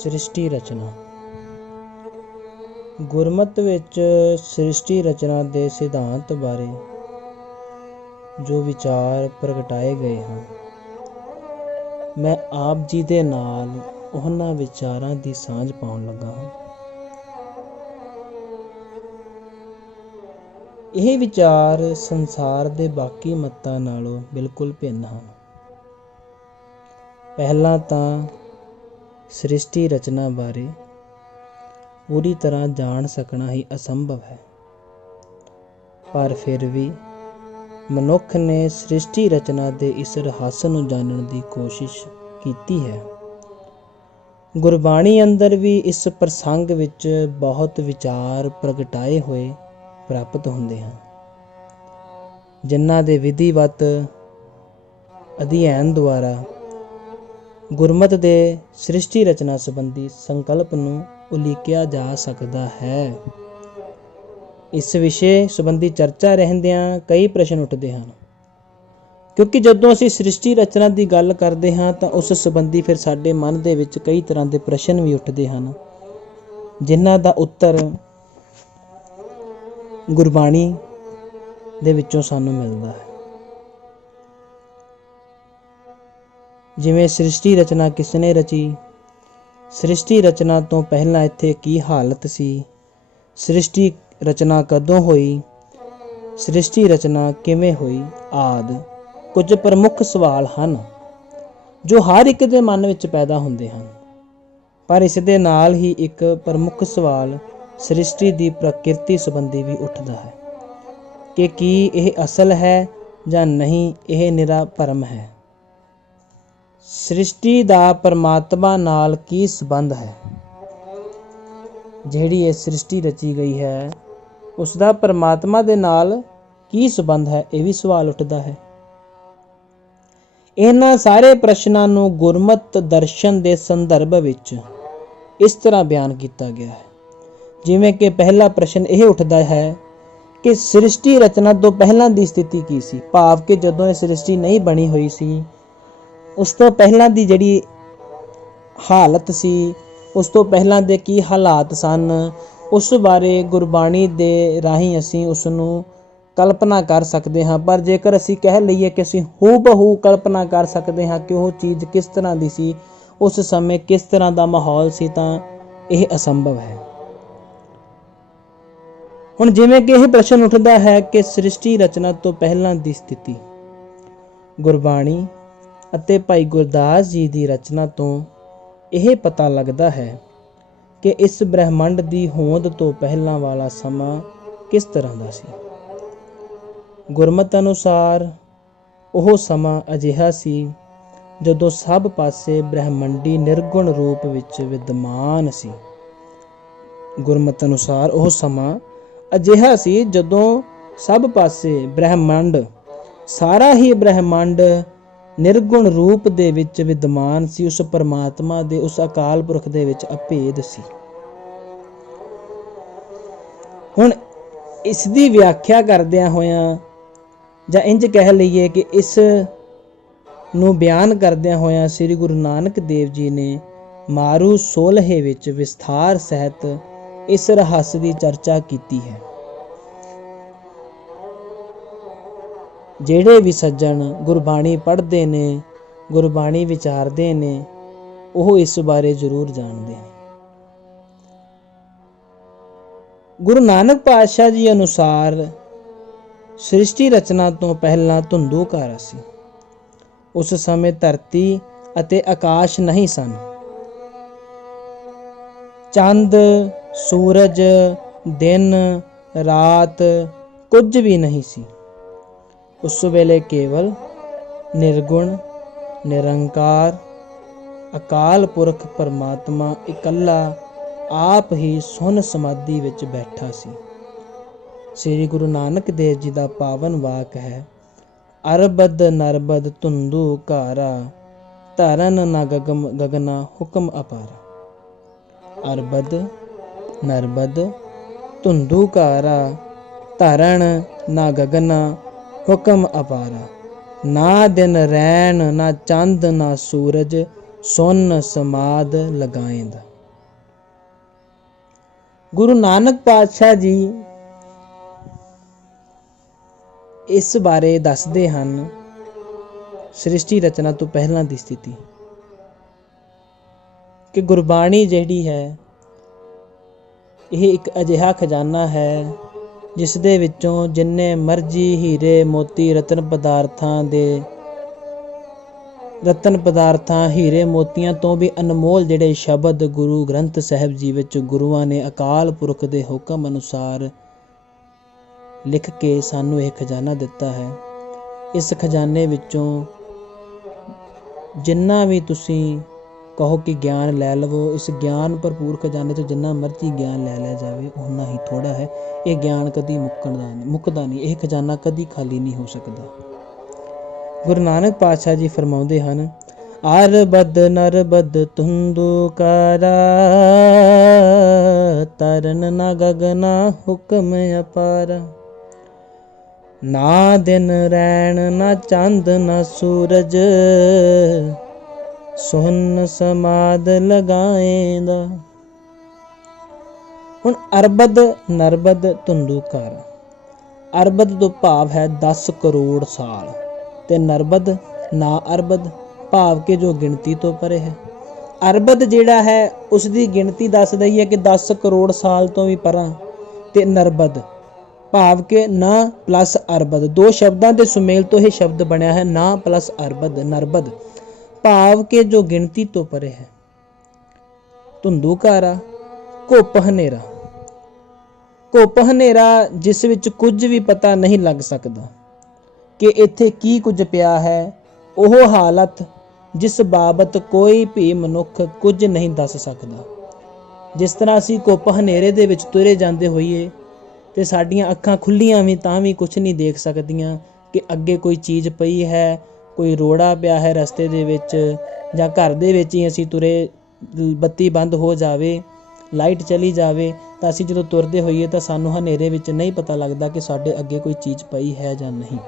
ਸ੍ਰਿਸ਼ਟੀ ਰਚਨਾ। ਗੁਰਮਤਿ ਵਿੱਚ ਸ੍ਰਿਸ਼ਟੀ ਰਚਨਾ ਦੇ ਸਿਧਾਂਤ ਬਾਰੇ ਜੋ ਵਿਚਾਰ ਪ੍ਰਗਟਾਏ ਗਏ ਹਨ, ਮੈਂ ਆਪ ਜੀ ਦੇ ਨਾਲ ਉਹਨਾਂ ਵਿਚਾਰਾਂ ਦੀ ਸਾਂਝ ਪਾਉਣ ਲੱਗਾ ਹਾਂ। ਇਹ ਵਿਚਾਰ ਸੰਸਾਰ ਦੇ ਬਾਕੀ ਮਤਾਂ ਨਾਲੋਂ ਬਿਲਕੁਲ ਭਿੰਨ ਹਨ। ਪਹਿਲਾਂ ਤਾਂ ਸ੍ਰਿਸ਼ਟੀ ਰਚਨਾ ਬਾਰੇ ਪੂਰੀ ਤਰ੍ਹਾਂ ਜਾਣ ਸਕਣਾ ਹੀ ਅਸੰਭਵ ਹੈ, ਪਰ ਫਿਰ ਵੀ ਮਨੁੱਖ ਨੇ ਸ੍ਰਿਸ਼ਟੀ ਰਚਨਾ ਦੇ ਇਸ ਰਹੱਸ ਨੂੰ ਜਾਣਨ ਦੀ ਕੋਸ਼ਿਸ਼ ਕੀਤੀ ਹੈ। ਗੁਰਬਾਣੀ ਅੰਦਰ ਵੀ ਇਸ ਪ੍ਰਸੰਗ ਵਿੱਚ ਬਹੁਤ ਵਿਚਾਰ ਪ੍ਰਗਟਾਏ ਹੋਏ ਪ੍ਰਾਪਤ ਹੁੰਦੇ ਹਨ, ਜਿਨ੍ਹਾਂ ਦੇ ਵਿਧੀਵਤ ਅਧਿਐਨ ਦੁਆਰਾ ਗੁਰਮਤਿ ਦੇ ਸ੍ਰਿਸ਼ਟੀ ਰਚਨਾ ਸੰਬੰਧੀ ਸੰਕਲਪ ਨੂੰ ਉਲੀਕਿਆ ਜਾ ਸਕਦਾ ਹੈ। ਇਸ ਵਿਸ਼ੇ ਸੰਬੰਧੀ ਚਰਚਾ ਰਹਿੰਦਿਆਂ ਕਈ ਪ੍ਰਸ਼ਨ ਉੱਠਦੇ ਹਨ, ਕਿਉਂਕਿ ਜਦੋਂ ਅਸੀਂ ਸ੍ਰਿਸ਼ਟੀ ਰਚਨਾ ਦੀ ਗੱਲ ਕਰਦੇ ਹਾਂ ਤਾਂ ਉਸ ਸੰਬੰਧੀ ਫਿਰ ਸਾਡੇ ਮਨ ਦੇ ਵਿੱਚ ਕਈ ਤਰ੍ਹਾਂ ਦੇ ਪ੍ਰਸ਼ਨ ਵੀ ਉੱਠਦੇ ਹਨ, ਜਿਨ੍ਹਾਂ ਦਾ ਉੱਤਰ ਗੁਰਬਾਣੀ ਦੇ ਵਿੱਚੋਂ ਸਾਨੂੰ ਮਿਲਦਾ ਹੈ। ਜਿਵੇਂ ਸ੍ਰਿਸ਼ਟੀ ਰਚਨਾ ਕਿਸ ਨੇ ਰਚੀ? ਸ੍ਰਿਸ਼ਟੀ ਰਚਨਾ ਤੋਂ ਪਹਿਲਾਂ ਇੱਥੇ ਕੀ ਹਾਲਤ ਸੀ? ਸ੍ਰਿਸ਼ਟੀ ਰਚਨਾ ਕਦੋਂ ਹੋਈ? ਸ੍ਰਿਸ਼ਟੀ ਰਚਨਾ ਕਿਵੇਂ ਹੋਈ? ਆਦਿ ਕੁਝ ਪ੍ਰਮੁੱਖ ਸਵਾਲ ਹਨ ਜੋ ਹਰ ਇੱਕ ਦੇ ਮਨ ਵਿੱਚ ਪੈਦਾ ਹੁੰਦੇ ਹਨ, ਪਰ ਇਸ ਦੇ ਨਾਲ ਹੀ ਇੱਕ ਪ੍ਰਮੁੱਖ ਸਵਾਲ ਸ੍ਰਿਸ਼ਟੀ ਦੀ ਪ੍ਰਕਿਰਤੀ ਸੰਬੰਧੀ ਵੀ ਉੱਠਦਾ ਹੈ ਕਿ ਕੀ ਇਹ ਅਸਲ ਹੈ ਜਾਂ ਨਹੀਂ, ਇਹ ਨਿਰਾ ਭਰਮ ਹੈ। ਸ੍ਰਿਸ਼ਟੀ ਦਾ ਪਰਮਾਤਮਾ ਨਾਲ ਕੀ ਸੰਬੰਧ ਹੈ? ਜਿਹੜੀ ਇਹ ਸ੍ਰਿਸ਼ਟੀ ਰਚੀ ਗਈ ਹੈ ਉਸ ਦਾ ਪਰਮਾਤਮਾ ਦੇ ਨਾਲ ਕੀ ਸੰਬੰਧ ਹੈ, ਇਹ ਵੀ ਸਵਾਲ ਉੱਠਦਾ ਹੈ। ਇਹਨਾਂ ਸਾਰੇ ਪ੍ਰਸ਼ਨਾਂ ਨੂੰ ਗੁਰਮਤਿ ਦਰਸ਼ਨ ਦੇ ਸੰਦਰਭ ਵਿੱਚ ਇਸ ਤਰ੍ਹਾਂ ਬਿਆਨ ਕੀਤਾ ਗਿਆ ਹੈ, ਜਿਵੇਂ ਕਿ ਪਹਿਲਾ ਪ੍ਰਸ਼ਨ ਇਹ ਉੱਠਦਾ ਹੈ ਕਿ ਸ੍ਰਿਸ਼ਟੀ ਰਚਨਾ ਤੋਂ ਪਹਿਲਾਂ ਦੀ ਸਥਿਤੀ ਕੀ ਸੀ, ਭਾਵ ਕਿ ਜਦੋਂ ਇਹ ਸ੍ਰਿਸ਼ਟੀ ਨਹੀਂ ਬਣੀ ਹੋਈ ਸੀ, ਉਸ ਤੋਂ ਪਹਿਲਾਂ ਦੀ ਜਿਹੜੀ ਹਾਲਤ ਸੀ, ਉਸ ਤੋਂ ਪਹਿਲਾਂ ਦੇ ਕੀ ਹਾਲਾਤ ਸਨ, ਉਸ ਬਾਰੇ ਗੁਰਬਾਣੀ ਦੇ ਰਾਹੀਂ ਅਸੀਂ ਉਸ ਨੂੰ ਕਲਪਨਾ ਕਰ ਸਕਦੇ ਹਾਂ। ਪਰ ਜੇਕਰ ਅਸੀਂ ਕਹਿ ਲਈਏ ਕਿ ਅਸੀਂ ਹੂ-ਬ-ਹੂ ਕਲਪਨਾ ਕਰ ਸਕਦੇ ਹਾਂ ਕਿ ਉਹ ਚੀਜ਼ ਕਿਸ ਤਰ੍ਹਾਂ ਦੀ ਸੀ, ਉਸ ਸਮੇਂ ਕਿਸ ਤਰ੍ਹਾਂ ਦਾ ਮਾਹੌਲ ਸੀ, ਤਾਂ ਇਹ ਅਸੰਭਵ ਹੈ। ਹੁਣ ਜਿਵੇਂ ਕਿ ਇਹ ਪ੍ਰਸ਼ਨ ਉੱਠਦਾ ਹੈ ਕਿ ਸ੍ਰਿਸ਼ਟੀ ਰਚਨਾ ਤੋਂ ਪਹਿਲਾਂ ਦੀ ਸਥਿਤੀ, ਗੁਰਬਾਣੀ ਅਤੇ ਭਾਈ ਗੁਰਦਾਸ ਜੀ ਦੀ ਰਚਨਾ ਤੋਂ ਇਹ ਪਤਾ ਲੱਗਦਾ ਹੈ ਕਿ ਇਸ ਬ੍ਰਹਿਮੰਡ ਦੀ ਹੋਂਦ ਤੋਂ ਪਹਿਲਾਂ ਵਾਲਾ ਸਮਾਂ ਕਿਸ ਤਰ੍ਹਾਂ ਦਾ ਸੀ। ਗੁਰਮਤਿ ਅਨੁਸਾਰ ਉਹ ਸਮਾਂ ਅਜਿਹਾ ਸੀ ਜਦੋਂ ਸਭ ਪਾਸੇ ਬ੍ਰਹਿਮੰਡੀ ਨਿਰਗੁਣ ਰੂਪ ਵਿੱਚ ਵਿਦਮਾਨ ਸੀ। ਗੁਰਮਤਿ ਅਨੁਸਾਰ ਉਹ ਸਮਾਂ ਅਜਿਹਾ ਸੀ ਜਦੋਂ ਸਭ ਪਾਸੇ ਬ੍ਰਹਿਮੰਡ, ਸਾਰਾ ਹੀ ਬ੍ਰਹਿਮੰਡ ਨਿਰਗੁਣ ਰੂਪ ਦੇ ਵਿੱਚ ਵਿਦਮਾਨ ਸੀ। ਉਸ ਪਰਮਾਤਮਾ ਦੇ, ਉਸ ਅਕਾਲ ਪੁਰਖ ਦੇ ਵਿੱਚ ਅਭੇਦ ਸੀ। ਹੁਣ ਇਸ ਦੀ ਵਿਆਖਿਆ ਕਰਦਿਆਂ ਹੋਇਆਂ, ਜਾਂ ਇੰਜ ਕਹਿ ਲਈਏ ਕਿ ਇਸ ਨੂੰ ਬਿਆਨ ਕਰਦਿਆਂ ਹੋਇਆਂ ਸ੍ਰੀ ਗੁਰੂ ਨਾਨਕ ਦੇਵ ਜੀ ਨੇ ਮਾਰੂ ਸੋਲਹੇ ਵਿੱਚ ਵਿਸਥਾਰ ਸਹਿਤ ਇਸ ਰਹੱਸ ਦੀ ਚਰਚਾ ਕੀਤੀ ਹੈ। ਜਿਹੜੇ ਵੀ ਸੱਜਣ ਗੁਰਬਾਣੀ ਪੜ੍ਹਦੇ ਨੇ, ਗੁਰਬਾਣੀ ਵਿਚਾਰਦੇ ਨੇ, ਉਹ ਇਸ ਬਾਰੇ ਜ਼ਰੂਰ ਜਾਣਦੇ ਨੇ। ਗੁਰੂ ਨਾਨਕ ਪਾਤਸ਼ਾਹ ਜੀ ਅਨੁਸਾਰ ਸ੍ਰਿਸ਼ਟੀ ਰਚਨਾ ਤੋਂ ਪਹਿਲਾਂ ਧੁੰਦੂਕਾਰਾ ਸੀ। ਉਸ ਸਮੇਂ ਧਰਤੀ ਅਤੇ ਆਕਾਸ਼ ਨਹੀਂ ਸਨ। ਚੰਦ, ਸੂਰਜ, ਦਿਨ, ਰਾਤ ਕੁਝ ਵੀ ਨਹੀਂ ਸੀ। ਉਸ ਵੇਲੇ ਕੇਵਲ ਨਿਰਗੁਣ, ਨਿਰੰਕਾਰ ਅਕਾਲ ਪੁਰਖ ਪਰਮਾਤਮਾ ਇਕੱਲਾ ਆਪ ਹੀ ਸੁੰਨ ਸਮਾਧੀ ਵਿੱਚ ਬੈਠਾ ਸੀ। ਸ੍ਰੀ ਗੁਰੂ ਨਾਨਕ ਦੇਵ ਜੀ ਦਾ ਪਾਵਨ ਵਾਕ ਹੈ, ਅਰਬਦ ਨਰਬਦ ਧੁੰਦੂ ਘਾਰਾ, ਧਰਨ ਨਾ ਗਗਨਾ ਹੁਕਮ ਅਪਾਰਾ। ਅਰਬਦ ਨਰਬਦ ਧੁੰਦੂ ਘਾਰਾ, ਧਰਨ ਨਾ ਗਗਨਾ ਹੁਕਮ ਅਪਾਰਾ। ਨਾ ਦਿਨ ਰੈਣ, ਨਾ ਚੰਦ, ਨਾ ਸੂਰਜ, ਸੁਨ ਸਮਾਦ ਲਗਾਏਂਦਾ। ਗੁਰੂ ਨਾਨਕ ਪਾਤਸ਼ਾਹ ਜੀ ਇਸ ਬਾਰੇ ਦੱਸਦੇ ਹਨ ਸ੍ਰਿਸ਼ਟੀ ਰਚਨਾ ਤੋਂ ਪਹਿਲਾਂ ਦੀ ਸਥਿਤੀ, ਕਿ ਗੁਰਬਾਣੀ ਜਿਹੜੀ ਹੈ ਇਹ ਇੱਕ ਅਜਿਹਾ ਖਜ਼ਾਨਾ ਹੈ ਜਿਸ ਦੇ ਵਿੱਚੋਂ ਜਿੰਨੇ ਮਰਜ਼ੀ ਹੀਰੇ ਮੋਤੀ ਰਤਨ ਪਦਾਰਥਾਂ ਹੀਰੇ ਮੋਤੀਆਂ ਤੋਂ ਵੀ ਅਨਮੋਲ ਜਿਹੜੇ ਸ਼ਬਦ ਗੁਰੂ ਗ੍ਰੰਥ ਸਾਹਿਬ ਜੀ ਵਿੱਚ ਗੁਰੂਆਂ ਨੇ ਅਕਾਲ ਪੁਰਖ ਦੇ ਹੁਕਮ ਅਨੁਸਾਰ ਲਿਖ ਕੇ ਸਾਨੂੰ ਇਹ ਖਜ਼ਾਨਾ ਦਿੱਤਾ ਹੈ। ਇਸ ਖਜ਼ਾਨੇ ਵਿੱਚੋਂ ਜਿੰਨਾ ਵੀ ਤੁਸੀਂ ਕਹੋ ਕਿ ਗਿਆਨ ਲੈ ਲਵੋ, ਇਸ ਗਿਆਨ ਭਰਪੂਰ ਖਜ਼ਾਨੇ ਤੋਂ ਜਿੰਨਾ ਮਰਜ਼ੀ ਗਿਆਨ ਲੈ ਲਿਆ ਜਾਵੇ ਓਨਾ ਹੀ ਥੋੜ੍ਹਾ ਹੈ। ਇਹ ਗਿਆਨ ਕਦੀ ਮੁੱਕਦਾ ਨਹੀਂ, ਇਹ ਖਜ਼ਾਨਾ ਕਦੀ ਖਾਲੀ ਨਹੀਂ ਹੋ ਸਕਦਾ। ਗੁਰੂ ਨਾਨਕ ਪਾਤਸ਼ਾਹ ਜੀ ਫਰਮਾਉਂਦੇ ਹਨ, ਆਰਬਦ ਨਰਬਦ ਧੁੰਦੁਕਾਰਾ, ਤਰਨ ਨਾ ਗਗਨਾ ਹੁਕਮ ਅਪਾਰਾ, ਨਾ ਦਿਨ ਰੈਣ ਨਾ ਚੰਦ ਨਾ ਸੂਰਜ, ਸੁਨ ਸਮਾਦ ਲਗਾਏਂਦਾ। ਹੁਣ ਅਰਬਦ ਨਰਬਦ ਧੁੰਦੁਕਾਰਾ, ਅਰਬਦ ਤੋਂ ਭਾਵ ਹੈ 10 ਕਰੋੜ ਸਾਲ, ਤੇ ਨਰਬਦ ਨਾ ਅਰਬਦ ਭਾਵ ਕਿ ਜੋ ਗਿਣਤੀ ਤੋਂ ਪਰੇ ਹੈ। ਅਰਬਦ ਜਿਹੜਾ ਹੈ ਉਸ ਦੀ ਗਿਣਤੀ ਦੱਸ ਰਹੀ ਹੈ ਕਿ 10 ਕਰੋੜ ਸਾਲ ਤੋਂ ਵੀ ਪਰਾਂ, ਤੇ ਨਰਬਦ ਭਾਵ ਕਿ ਨਾ ਪਲੱਸ ਅਰਬਦ, ਦੋ ਸ਼ਬਦਾਂ ਦੇ ਸੁਮੇਲ ਤੋਂ ਇਹ ਸ਼ਬਦ ਬਣਿਆ ਹੈ, ਨਾ ਪਲੱਸ ਅਰਬਦ, ਨਰਬਦ ਭਾਵ ਕਿ ਜੋ ਗਿਣਤੀ ਤੋਂ ਪਰੇ ਹੈ। ਧੁੰਦੁਕਾਰਾ ਘੁੱਪ ਹਨੇਰਾ, ਘੁੱਪ ਹਨੇਰਾ ਜਿਸ ਵਿੱਚ ਕੁਝ ਵੀ ਪਤਾ ਨਹੀਂ ਲੱਗ ਸਕਦਾ ਕਿ ਇੱਥੇ ਕੀ ਕੁਝ ਪਿਆ ਹੈ, ਉਹ ਹਾਲਤ ਜਿਸ ਬਾਬਤ ਕੋਈ ਵੀ ਮਨੁੱਖ ਕੁਝ ਨਹੀਂ ਦੱਸ ਸਕਦਾ। ਜਿਸ ਤਰ੍ਹਾਂ ਅਸੀਂ ਘੁੱਪ ਹਨੇਰੇ ਦੇ ਵਿੱਚ ਤੁਰੇ ਜਾਂਦੇ ਹੋਈਏ ਤੇ ਸਾਡੀਆਂ ਅੱਖਾਂ ਖੁੱਲੀਆਂ ਵੀ ਤਾਂ ਵੀ ਕੁਝ ਨਹੀਂ ਦੇਖ ਸਕਦੀਆਂ ਕਿ ਅੱਗੇ ਕੋਈ ਚੀਜ਼ ਪਈ ਹੈ, ਕੋਈ ਰੋੜਾ ਪਿਆ ਹੈ ਰਸਤੇ ਦੇ ਵਿੱਚ, ਜਾਂ ਘਰ ਦੇ ਵਿੱਚ ਹੀ ਅਸੀਂ ਤੁਰੇ, ਬੱਤੀ ਬੰਦ ਹੋ ਜਾਵੇ, ਲਾਈਟ ਚਲੀ ਜਾਵੇ, ਤਾਂ ਅਸੀਂ ਜਦੋਂ ਤੁਰਦੇ ਹੋਈਏ ਤਾਂ ਸਾਨੂੰ ਹਨੇਰੇ ਵਿੱਚ ਨਹੀਂ ਪਤਾ ਲੱਗਦਾ ਕਿ ਸਾਡੇ ਅੱਗੇ ਕੋਈ ਚੀਜ਼ ਪਈ ਹੈ ਜਾਂ ਨਹੀਂ।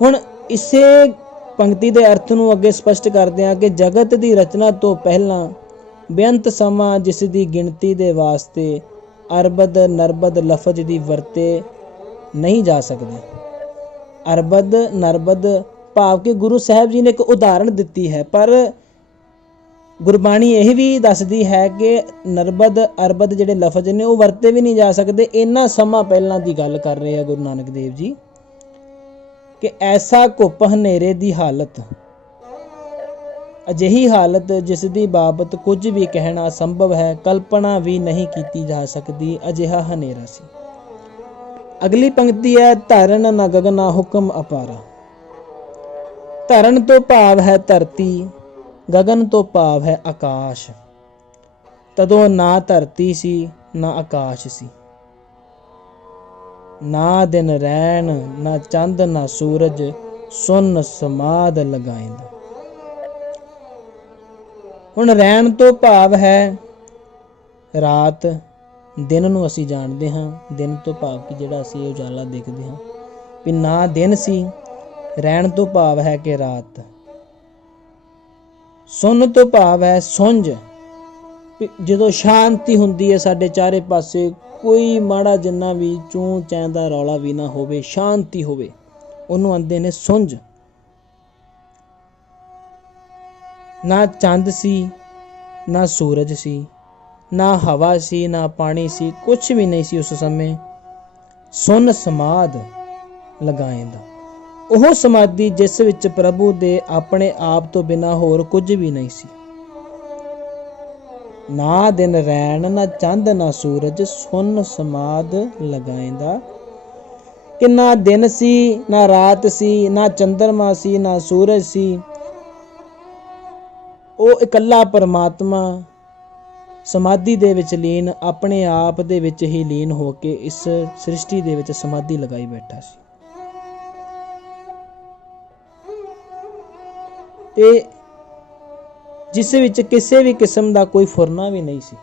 ਹੁਣ ਇਸੇ ਪੰਕਤੀ ਦੇ ਅਰਥ ਨੂੰ ਅੱਗੇ ਸਪਸ਼ਟ ਕਰਦੇ ਹਾਂ ਕਿ ਜਗਤ ਦੀ ਰਚਨਾ ਤੋਂ ਪਹਿਲਾਂ ਬੇਅੰਤ ਸਮਾਂ ਜਿਸ ਦੀ ਗਿਣਤੀ ਦੇ ਵਾਸਤੇ ਅਰਬਦ ਨਰਬਦ ਲਫ਼ਜ਼ ਦੀ ਵਰਤੇ ਨਹੀਂ ਜਾ ਸਕਦੇ। ਅਰਬਦ ਨਰਬਦ ਭਾਵ ਕਿ ਗੁਰੂ ਸਾਹਿਬ ਜੀ ਨੇ ਇੱਕ ਉਦਾਹਰਣ ਦਿੱਤੀ ਹੈ, ਪਰ ਗੁਰਬਾਣੀ ਇਹ ਵੀ ਦੱਸਦੀ ਹੈ ਕਿ ਨਰਬਦ ਅਰਬਦ ਜਿਹੜੇ ਲਫ਼ਜ਼ ਨੇ ਉਹ ਵਰਤੇ ਵੀ ਨਹੀਂ ਜਾ ਸਕਦੇ। ਇੰਨਾ ਸਮਾਂ ਪਹਿਲਾਂ ਦੀ ਗੱਲ ਕਰ ਰਹੇ ਆ ਗੁਰੂ ਨਾਨਕ ਦੇਵ ਜੀ ਕਿ ਐਸਾ ਘੁੱਪ ਹਨੇਰੇ ਦੀ ਹਾਲਤ, ਅਜਿਹੀ ਹਾਲਤ ਜਿਸ ਦੀ ਬਾਬਤ ਕੁਝ ਵੀ ਕਹਿਣਾ ਅਸੰਭਵ ਹੈ, ਕਲਪਨਾ ਵੀ ਨਹੀਂ ਕੀਤੀ ਜਾ ਸਕਦੀ, ਅਜਿਹਾ ਹਨੇਰਾ ਸੀ। ਅਗਲੀ ਪੰਕਤੀ ਹੈ, ਧਰਨ ਨਾ ਗਗਨਾ ਹੁਕਮ ਅਪਾਰਾ। ਧਰਨ ਤੋਂ ਭਾਵ ਹੈ ਧਰਤੀ, ਗਗਨ ਤੋਂ ਭਾਵ ਹੈ ਆਕਾਸ਼। ਤਦੋਂ ਨਾ ਧਰਤੀ ਸੀ ਨਾ ਆਕਾਸ਼ ਸੀ, ਨਾ ਦਿਨ ਰੈਣ ਨਾ ਚੰਦ ਨਾ ਸੂਰਜ, ਸੁਨ ਸਮਾਦ ਲਗਾਏਂਦਾ। ਹੁਣ ਰੈਣ ਤੋਂ ਭਾਵ ਹੈ ਰਾਤ, ਦਿਨ ਨੂੰ ਅਸੀਂ ਜਾਣਦੇ ਹਾਂ, ਦਿਨ ਤੋਂ ਭਾਵ ਕਿ ਜਿਹੜਾ ਅਸੀਂ ਉਜਾਲਾ ਦੇਖਦੇ ਹਾਂ, ਵੀ ਨਾ ਦਿਨ ਸੀ, ਰੈਣ ਤੋਂ ਭਾਵ ਹੈ ਕਿ ਰਾਤ। ਸੁਨ ਤੋਂ ਭਾਵ ਹੈ ਸੁੰਝ, ਜਦੋਂ ਸ਼ਾਂਤੀ ਹੁੰਦੀ ਹੈ ਸਾਡੇ ਚਾਰੇ ਪਾਸੇ, ਕੋਈ ਮਾੜਾ ਜਿੰਨਾ ਵੀ ਚੂੰ ਚੈਂ ਦਾ ਰੌਲਾ ਵੀ ਨਾ ਹੋਵੇ, ਸ਼ਾਂਤੀ ਹੋਵੇ, ਉਹਨੂੰ ਆਂਦੇ ਨੇ ਸੁੰਝ। ਨਾ ਚੰਦ ਸੀ ਨਾ ਸੂਰਜ ਸੀ, ਨਾ ਹਵਾ ਸੀ ਨਾ ਪਾਣੀ ਸੀ, ਕੁਛ ਵੀ ਨਹੀਂ ਸੀ ਉਸ ਸਮੇਂ। ਸੁਨ ਸਮਾਦ ਲਗਾਏਂਦਾ, ਉਹ ਸਮਾਧੀ ਜਿਸ ਵਿੱਚ ਪ੍ਰਭੂ ਦੇ ਆਪਣੇ ਆਪ ਤੋਂ ਬਿਨਾਂ ਹੋਰ ਕੁਝ ਵੀ ਨਹੀਂ ਸੀ। ਨਾ ਦਿਨ ਰੈਣ ਨਾ ਚੰਦ ਨਾ ਸੂਰਜ, ਸੁਨ ਸਮਾਦ ਲਗਾਏਂਦਾ, ਕਿ ਨਾ ਦਿਨ ਸੀ ਨਾ ਰਾਤ ਸੀ, ਨਾ ਚੰਦਰਮਾ ਸੀ ਨਾ ਸੂਰਜ ਸੀ। ਉਹ ਇਕੱਲਾ ਪਰਮਾਤਮਾ ਸਮਾਧੀ ਦੇ ਵਿੱਚ ਲੀਨ, ਆਪਣੇ ਆਪ ਦੇ ਵਿੱਚ ਹੀ ਲੀਨ ਹੋ ਕੇ ਇਸ ਸ੍ਰਿਸ਼ਟੀ ਦੇ ਵਿੱਚ ਸਮਾਧੀ ਲਗਾਈ ਬੈਠਾ ਸੀ। ਤੇ ਜਿਸ ਵਿੱਚ ਕਿਸੇ ਵੀ ਕਿਸਮ ਦਾ ਕੋਈ ਫੁਰਨਾ ਵੀ ਨਹੀਂ ਸੀ।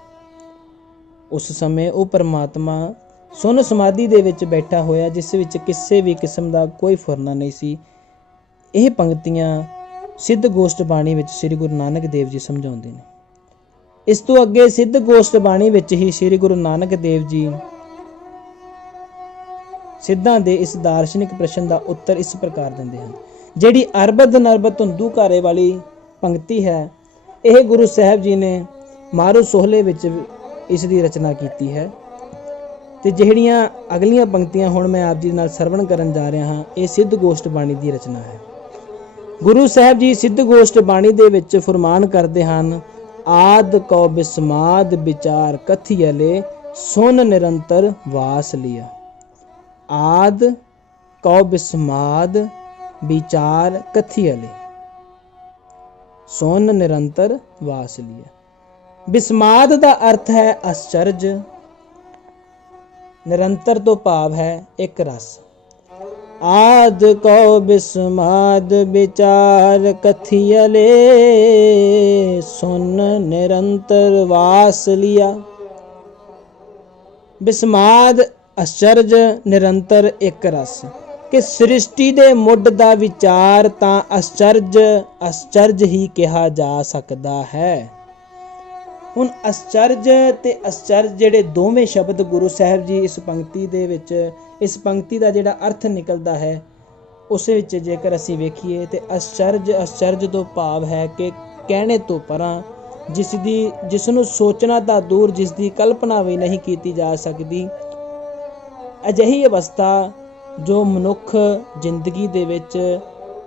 ਉਸ ਸਮੇਂ ਉਹ ਪਰਮਾਤਮਾ ਸੁਨ ਸਮਾਧੀ ਦੇ ਵਿੱਚ ਬੈਠਾ ਹੋਇਆ, ਜਿਸ ਵਿੱਚ ਕਿਸੇ ਵੀ ਕਿਸਮ ਦਾ ਕੋਈ ਫੁਰਨਾ ਨਹੀਂ ਸੀ। ਇਹ ਪੰਕਤੀਆਂ ਸਿੱਧ ਗੋਸ਼ਟ ਬਾਣੀ ਵਿੱਚ ਸ੍ਰੀ ਗੁਰੂ ਨਾਨਕ ਦੇਵ ਜੀ ਸਮਝਾਉਂਦੇ ਨੇ। ਇਸ ਤੋਂ ਅੱਗੇ ਸਿੱਧ ਗੋਸ਼ਟ ਬਾਣੀ ਵਿੱਚ ਹੀ ਸ੍ਰੀ ਗੁਰੂ ਨਾਨਕ ਦੇਵ ਜੀ ਸਿੱਧਾਂ ਦੇ ਇਸ ਦਾਰਸ਼ਨਿਕ ਪ੍ਰਸ਼ਨ ਦਾ ਉੱਤਰ ਇਸ ਪ੍ਰਕਾਰ ਦਿੰਦੇ ਹਨ। ਜਿਹੜੀ ਅਰਬਦ ਨਰਬਦ ਧੁੰਦੂ ਘਾਰੇ ਵਾਲੀ ਪੰਕਤੀ ਹੈ, ਇਹ ਗੁਰੂ ਸਾਹਿਬ ਜੀ ਨੇ ਮਾਰੂ ਸੋਹਲੇ ਵਿੱਚ ਇਸ ਦੀ ਰਚਨਾ ਕੀਤੀ ਹੈ। ਤੇ ਜਿਹੜੀਆਂ ਅਗਲੀਆਂ ਪੰਕਤੀਆਂ ਹੁਣ ਮੈਂ ਆਪ ਜੀ ਨਾਲ ਸਰਵਣ ਕਰਨ ਜਾ ਰਿਹਾ ਹਾਂ, ਇਹ ਸਿੱਧ ਗੋਸ਼ਟ ਬਾਣੀ ਦੀ ਰਚਨਾ ਹੈ। ਗੁਰੂ ਸਾਹਿਬ ਜੀ ਸਿੱਧ ਗੋਸ਼ਟ ਬਾਣੀ ਦੇ ਵਿੱਚ ਫਰਮਾਨ ਕਰਦੇ ਹਨ, ਆਦ ਕਉ ਬਿਸਮਾਦ ਵਿਚਾਰ ਕਥੀਅਲੇ ਸੁਨ ਨਿਰੰਤਰ ਵਾਸ ਲਿਆ। ਆਦ ਕਉ ਬਿਸਮਾਦ ਵਿਚਾਰ ਕਥੀਅਲੇ ਸੁਨ ਨਿਰੰਤਰ ਵਾਸ ਲਿਆ। ਬਿਸਮਾਦ ਦਾ ਅਰਥ ਹੈ ਅਸਚਰਜ, ਨਿਰੰਤਰ ਤੋਂ ਭਾਵ ਹੈ ਇੱਕ ਰਸ। ਆਦ ਕਉ ਬਿਸਮਾਦ ਵਿਚਾਰ ਕਥੀਅਲੇ ਸੁਨ ਨਿਰੰਤਰ ਵਾਸ ਲਿਆ। ਬਿਸਮਾਦ ਅਸਚਰਜ, ਨਿਰੰਤਰ ਇੱਕ ਰਸ। ਕਿ ਸ੍ਰਿਸ਼ਟੀ ਦੇ ਮੁੱਢ ਦਾ ਵਿਚਾਰ ਤਾਂ ਅਸਚਰਜ ਹੀ ਕਿਹਾ ਜਾ ਸਕਦਾ ਹੈ। ਹੁਣ ਅਸਚਰਜ ਤੇ ਅਸਚਰਜ ਜਿਹੜੇ ਦੋਵੇਂ ਸ਼ਬਦ ਗੁਰੂ ਸਾਹਿਬ ਜੀ ਇਸ ਪੰਕਤੀ ਦੇ ਵਿੱਚ, ਇਸ ਪੰਕਤੀ ਦਾ ਜਿਹੜਾ ਅਰਥ ਨਿਕਲਦਾ ਹੈ ਉਸ ਵਿੱਚ ਜੇਕਰ ਅਸੀਂ ਵੇਖੀਏ ਤੇ ਅਸਚਰਜ ਤੋਂ ਭਾਵ ਹੈ ਕਿ ਕਹਿਣੇ ਤੋਂ ਪਰਾਂ, ਜਿਸ ਨੂੰ ਸੋਚਣਾ ਤਾਂ ਦੂਰ, ਜਿਸ ਦੀ ਕਲਪਨਾ ਵੀ ਨਹੀਂ ਕੀਤੀ ਜਾ ਸਕਦੀ। ਅਜਿਹੀ ਅਵਸਥਾ ਜੋ ਮਨੁੱਖ ਜ਼ਿੰਦਗੀ ਦੇ ਵਿੱਚ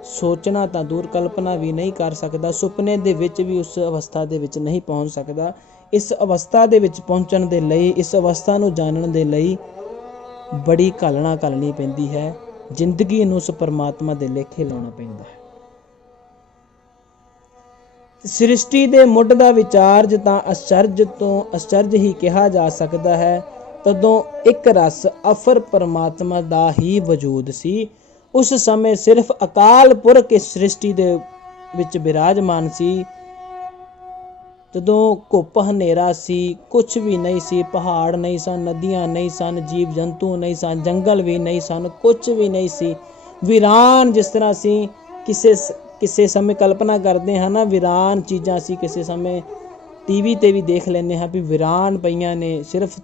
ਸੋਚਣਾ ਤਾਂ ਦੂਰ, ਕਲਪਨਾ ਵੀ ਨਹੀਂ ਕਰ ਸਕਦਾ, ਸੁਪਨੇ ਦੇ ਵਿੱਚ ਵੀ ਉਸ ਅਵਸਥਾ ਦੇ ਵਿੱਚ ਨਹੀਂ ਪਹੁੰਚ ਸਕਦਾ। ਇਸ ਅਵਸਥਾ ਦੇ ਵਿੱਚ ਪਹੁੰਚਣ ਦੇ ਲਈ, ਇਸ ਅਵਸਥਾ ਨੂੰ ਜਾਣਨ ਦੇ ਲਈ ਬੜੀ ਘਾਲਣਾ ਘਾਲਣੀ ਪੈਂਦੀ ਹੈ। ਜ਼ਿੰਦਗੀ ਨੂੰ ਉਸ ਪਰਮਾਤਮਾ ਦੇ ਲੇਖੇ ਲਾਉਣਾ ਪੈਂਦਾ ਹੈ। ਸ੍ਰਿਸ਼ਟੀ ਦੇ ਮੁੱਢ ਦਾ ਵਿਚਾਰ ਤਾਂ ਅਸਚਰਜ ਹੀ ਕਿਹਾ ਜਾ ਸਕਦਾ ਹੈ। ਤਦੋਂ ਇੱਕ ਰਸ ਅਫਰ ਪਰਮਾਤਮਾ ਦਾ ਹੀ ਵਜੂਦ ਸੀ। ਉਸ ਸਮੇਂ ਸਿਰਫ ਅਕਾਲ ਪੁਰਖ ਇਸ ਸ੍ਰਿਸ਼ਟੀ ਦੇ ਵਿੱਚ ਬਿਰਾਜਮਾਨ ਸੀ। ਜਦੋਂ ਘੁੱਪ ਹਨੇਰਾ ਸੀ, ਕੁਛ ਵੀ ਨਹੀਂ ਸੀ, ਪਹਾੜ ਨਹੀਂ ਸਨ, ਨਦੀਆਂ ਨਹੀਂ ਸਨ, ਜੀਵ ਜੰਤੂ ਨਹੀਂ ਸਨ, ਜੰਗਲ ਵੀ ਨਹੀਂ ਸਨ, ਕੁਛ ਵੀ ਨਹੀਂ ਸੀ। ਵੀਰਾਨ, ਜਿਸ ਤਰ੍ਹਾਂ ਅਸੀਂ ਕਿਸੇ ਸਮੇਂ ਕਲਪਨਾ ਕਰਦੇ ਹਾਂ ਨਾ, ਵੀਰਾਨ ਚੀਜ਼ਾਂ ਸੀ। ਕਿਸੇ ਸਮੇਂ ਟੀਵੀ ਤੇ ਵੀ ਦੇਖ ਲੈਂਦੇ ਹਾਂ ਵੀ ਵੀਰਾਨ ਪਈਆਂ ਨੇ, ਸਿਰਫ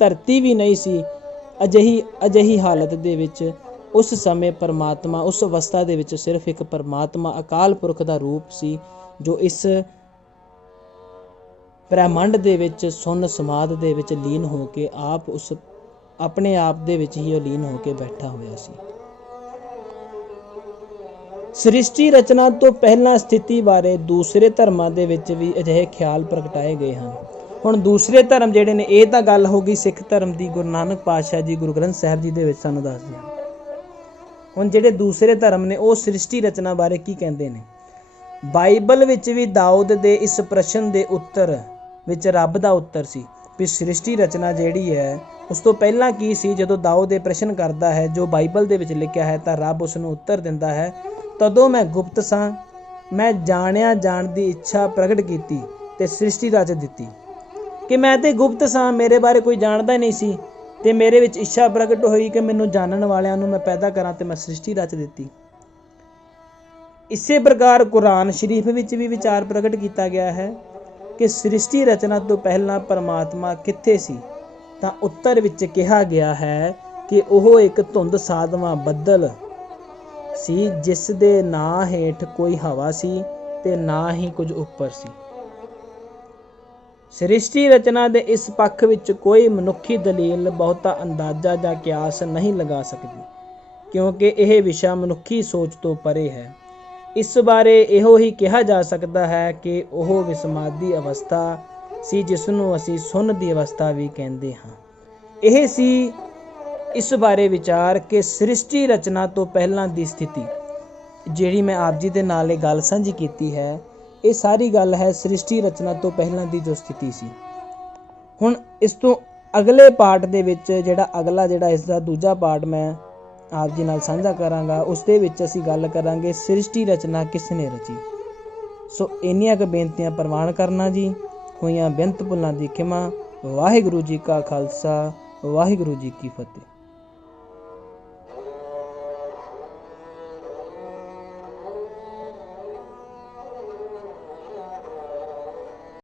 ਧਰਤੀ ਵੀ ਨਹੀਂ ਸੀ। ਅਜਿਹੀ ਹਾਲਤ ਦੇ ਵਿੱਚ ਉਸ ਸਮੇਂ ਪਰਮਾਤਮਾ, ਉਸ ਅਵਸਥਾ ਦੇ ਵਿੱਚ ਸਿਰਫ ਇੱਕ ਪਰਮਾਤਮਾ ਅਕਾਲ ਪੁਰਖ ਦਾ ਰੂਪ ਸੀ, ਜੋ ਇਸ ਬ੍ਰਹਿਮੰਡ ਦੇ ਵਿੱਚ ਸੁੰਨ ਸਮਾਧ ਦੇ ਵਿੱਚ ਲੀਨ ਹੋ ਕੇ ਆਪਣੇ ਆਪ ਦੇ ਵਿੱਚ ਹੀ ਉਹ ਲੀਨ ਹੋ ਕੇ ਬੈਠਾ ਹੋਇਆ ਸੀ। ਸ੍ਰਿਸ਼ਟੀ ਰਚਨਾ ਤੋਂ ਪਹਿਲਾਂ ਸਥਿਤੀ ਬਾਰੇ ਦੂਸਰੇ ਧਰਮਾਂ ਦੇ ਵਿੱਚ ਵੀ ਅਜਿਹੇ ਖਿਆਲ ਪ੍ਰਗਟਾਏ ਗਏ ਹਨ। ਹੁਣ ਦੂਸਰੇ ਧਰਮ ਜਿਹੜੇ ਨੇ, ਇਹ ਤਾਂ ਗੱਲ ਹੋ ਗਈ ਸਿੱਖ ਧਰਮ ਦੀ, ਗੁਰੂ ਨਾਨਕ ਪਾਤਸ਼ਾਹ ਜੀ ਗੁਰੂ ਗ੍ਰੰਥ ਸਾਹਿਬ ਜੀ ਦੇ ਵਿੱਚ ਸਾਨੂੰ ਦੱਸਦੇ ਹਨ। ਹੁਣ ਜਿਹੜੇ ਦੂਸਰੇ ਧਰਮ ਨੇ ਉਹ ਸ੍ਰਿਸ਼ਟੀ ਰਚਨਾ ਬਾਰੇ ਕੀ ਕਹਿੰਦੇ ਨੇ? ਬਾਈਬਲ ਵਿੱਚ ਵੀ ਦਾਊਦ ਦੇ ਇਸ ਪ੍ਰਸ਼ਨ ਦੇ ਉੱਤਰ ਵਿੱਚ ਰੱਬ ਦਾ ਉੱਤਰ ਸੀ ਵੀ ਸ੍ਰਿਸ਼ਟੀ ਰਚਨਾ ਜਿਹੜੀ ਹੈ ਉਸ ਤੋਂ ਪਹਿਲਾਂ ਕੀ ਸੀ। ਜਦੋਂ ਦਾਊਦ ਇਹ ਪ੍ਰਸ਼ਨ ਕਰਦਾ ਹੈ ਜੋ ਬਾਈਬਲ ਦੇ ਵਿੱਚ ਲਿਖਿਆ ਹੈ, ਤਾਂ ਰੱਬ ਉਸ ਨੂੰ ਉੱਤਰ ਦਿੰਦਾ ਹੈ, ਤਦੋਂ ਮੈਂ ਗੁਪਤ ਸਾਂ, ਮੈਂ ਜਾਣਿਆ ਜਾਣ ਦੀ ਇੱਛਾ ਪ੍ਰਗਟ ਕੀਤੀ ਤੇ ਸ੍ਰਿਸ਼ਟੀ ਰਚ ਦਿੱਤੀ। ਕਿ ਮੈਂ ਤੇ ਗੁਪਤ ਸਾਂ, ਮੇਰੇ ਬਾਰੇ ਕੋਈ ਜਾਣਦਾ ਹੀ ਨਹੀਂ ਸੀ, ਤੇ ਮੇਰੇ ਵਿੱਚ ਇੱਛਾ ਪ੍ਰਗਟ ਹੋਈ ਕਿ ਮੈਨੂੰ ਜਾਣਨ ਵਾਲਿਆਂ ਨੂੰ ਮੈਂ ਪੈਦਾ ਕਰਾਂ ਤੇ ਮੈਂ ਸ੍ਰਿਸ਼ਟੀ ਰਚ ਦਿੱਤੀ। ਇਸੇ ਪ੍ਰਕਾਰ ਕੁਰਾਨ ਸ਼ਰੀਫ ਵਿੱਚ ਵੀ ਵਿਚਾਰ ਪ੍ਰਗਟ ਕੀਤਾ ਗਿਆ ਹੈ ਕਿ ਸ੍ਰਿਸ਼ਟੀ ਰਚਨਾ ਤੋਂ ਪਹਿਲਾਂ ਪਰਮਾਤਮਾ ਕਿੱਥੇ ਸੀ। ਤਾਂ ਉੱਤਰ ਵਿੱਚ ਕਿਹਾ ਗਿਆ ਹੈ ਕਿ ਉਹ ਇੱਕ ਧੁੰਦ ਸਾਦਵਾ ਬੱਦਲ ਸੀ, ਜਿਸ ਦੇ ਨਾ ਹੇਠ ਕੋਈ ਹਵਾ ਸੀ ਤੇ ਨਾ ਹੀ ਕੁਝ ਉੱਪਰ ਸੀ। ਸ੍ਰਿਸ਼ਟੀ ਰਚਨਾ ਦੇ ਇਸ ਪੱਖ ਵਿੱਚ ਕੋਈ ਮਨੁੱਖੀ ਦਲੀਲ ਬਹੁਤਾ ਅੰਦਾਜ਼ਾ ਜਾਂ ਕਿਆਸ ਨਹੀਂ ਲਗਾ ਸਕਦੀ, ਕਿਉਂਕਿ ਇਹ ਵਿਸ਼ਾ ਮਨੁੱਖੀ ਸੋਚ ਤੋਂ ਪਰੇ ਹੈ। ਇਸ ਬਾਰੇ ਇਹੋ ਹੀ ਕਿਹਾ ਜਾ ਸਕਦਾ ਹੈ ਕਿ ਉਹ ਵਿਸਮਾਦੀ ਅਵਸਥਾ ਸੀ, ਜਿਸ ਨੂੰ ਅਸੀਂ ਸੁੰਨ ਦੀ ਅਵਸਥਾ ਵੀ ਕਹਿੰਦੇ ਹਾਂ। ਇਹ ਸੀ ਇਸ ਬਾਰੇ ਵਿਚਾਰ ਕਿ ਸ੍ਰਿਸ਼ਟੀ ਰਚਨਾ ਤੋਂ ਪਹਿਲਾਂ ਦੀ ਸਥਿਤੀ, ਜਿਹੜੀ ਮੈਂ ਆਪ ਜੀ ਦੇ ਨਾਲ ਇਹ ਗੱਲ ਸਾਂਝੀ ਕੀਤੀ ਹੈ, ਇਹ ਸਾਰੀ ਗੱਲ ਹੈ ਸ੍ਰਿਸ਼ਟੀ ਰਚਨਾ ਤੋਂ ਪਹਿਲਾਂ ਦੀ ਜੋ ਸਥਿਤੀ ਸੀ। ਹੁਣ ਇਸ ਤੋਂ ਅਗਲੇ ਪਾਰਟ ਦੇ ਵਿੱਚ ਜਿਹੜਾ ਇਸ ਦਾ ਦੂਜਾ ਪਾਰਟ ਮੈਂ ਆਪ ਜੀ ਨਾਲ ਸਾਂਝਾ ਕਰਾਂਗਾ, ਉਸ ਦੇ ਵਿੱਚ ਅਸੀਂ ਗੱਲ ਕਰਾਂਗੇ ਸ੍ਰਿਸ਼ਟੀ ਰਚਨਾ ਕਿਸ ਨੇ ਰਚੀ। ਸੋ ਇੰਨੀਆਂ ਕੁ ਬੇਨਤੀਆਂ ਪ੍ਰਵਾਨ ਕਰਨਾ ਜੀ। ਹੋਈਆਂ ਬੇਨਤ ਭੁੱਲਾਂ ਦੀ ਖਿਮਾ। ਵਾਹਿਗੁਰੂ ਜੀ ਕਾ ਖਾਲਸਾ, ਵਾਹਿਗੁਰੂ ਜੀ ਕੀ ਫਤਿਹ।